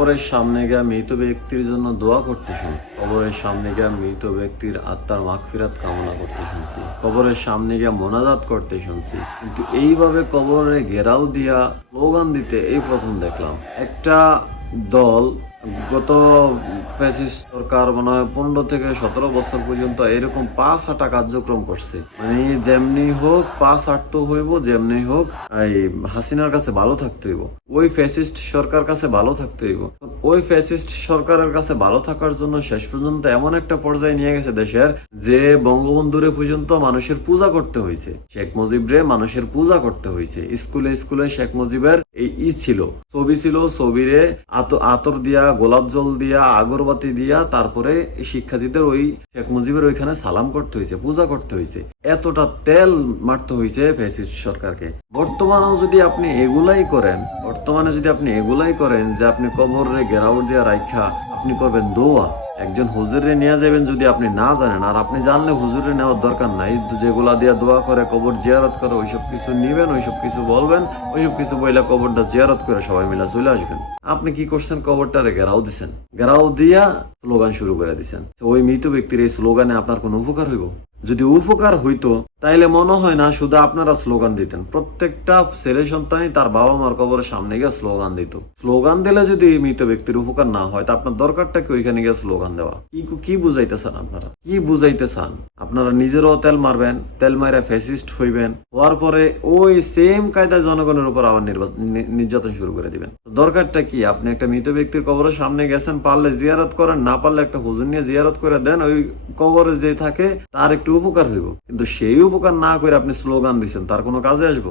কবরের সামনে গিয়া মৃত ব্যক্তির জন্য দোয়া করতে শুনছি। কবরের সামনে গিয়া মৃত ব্যক্তির আত্মার মাগফিরাত কামনা করতে শুনছি। কবরের সামনে গিয়া মোনাজাত করতে শুনছি। কিন্তু এইভাবে কবরে ঘেরাও দিয়া স্লোগান দিতে এই প্রথম দেখলাম। একটা দল গত ফ্যাসিস্ট সরকার মনে হয় পনেরো থেকে সতেরো বছর পর্যন্ত এরকম পাঁচ হাঁটা কার্যক্রম করছে। মানে যেমনি হোক, পাঁচ হাঁটতে হইব, যেমনি হোক, এই হাসিনার কাছে ভালো থাকতে হইব। ওই ফ্যাসিস্ট সরকার কাছে ভালো থাকতে হইব। ওই ফ্যাসিস্ট সরকারের কাছে ভালো থাকার জন্য শেষ পর্যন্ত এমন একটা পর্যায়ে নিয়ে গেছে দেশের, যে বঙ্গবন্ধুরে পর্যন্ত মানুষের পূজা করতে হয়েছে শেখ মুজিবরে মানুষের পূজা করতে হয়েছে স্কুলে স্কুলে শেখ মুজিবের এই ছিল। ছবি ছিল ছবিরে আত- আতর দিয়া, গোলাপ জল দিয়া, আগরবাতি দিয়া, তারপরে শিক্ষার্থীদের ওই শেখ মুজিবের ওইখানে সালাম করতে হয়েছে, পূজা করতে হয়েছে। এতটা তেল মারতে হয়েছে ফ্যাসিস্ট সরকারকে। বর্তমানেও যদি আপনি এগুলাই করেন, বর্তমানে যদি আপনি এগুলাই করেন যে আপনি কবরে গেরাউট দিয়া রাইখা, আপনি করবেন দোয়া। একজন হুজুরে নিয়ে যাবেন যদি আপনি না জানেন, আর আপনি জানলে হুজুরে নেওয়ার দরকার নাই। যেগুলা দিয়ে দোয়া করে, কবর জিয়ারত করে, ওইসব কিছু নিবেন, ওইসব কিছু বলবেন, ওইসব কিছু বইলা কবরটা জিয়ারত করে সবাই মিলে চলে আসবেন। আপনি কি করছেন? কবরটারে ঘেরাও দিছেন। ঘেরাও দিয়া স্লোগান শুরু করে দিছেন। ওই মৃত ব্যক্তির এই স্লোগানে আপনার কোনো উপকার হইব? যদি উপকার হইতো তাইলে মনে হয় না শুধু আপনারা স্লোগান দিতেন। প্রত্যেকটা ছেলে সন্তানই তার বাবা মার কবরের সামনে গিয়ে স্লোগান দিত। স্লোগান দিলে যদি মৃত ব্যক্তির উপকার না হয়, তা আপনার দরকারটা কি ওইখানে গিয়ে স্লোগান দেওয়া? কি কি বুঝাইতে চান আপনারা? কি বুঝাইতে চান আপনারা নিজেরও তেল মারবেন, তেল মারা ফ্যাসিস্ট হইবেন, হওয়ার পরে ওই সেম কায়দায় জনগণের উপর আবার নির্বাচন নির্যাতন শুরু করে দিবেন। দরকারটা কি? আপনি একটা মৃত ব্যক্তির কবরের সামনে গেছেন, পারলে জিয়ারত করেন, না পারলে একটা হুজুর নিয়ে জিয়ারত করে দেন, ওই কবরে যে থাকে, তার একটু উপকার হইব। কিন্তু সেই উপকার না করে আপনি স্লোগান দিচ্ছেন তার কোনো কাজে আসব?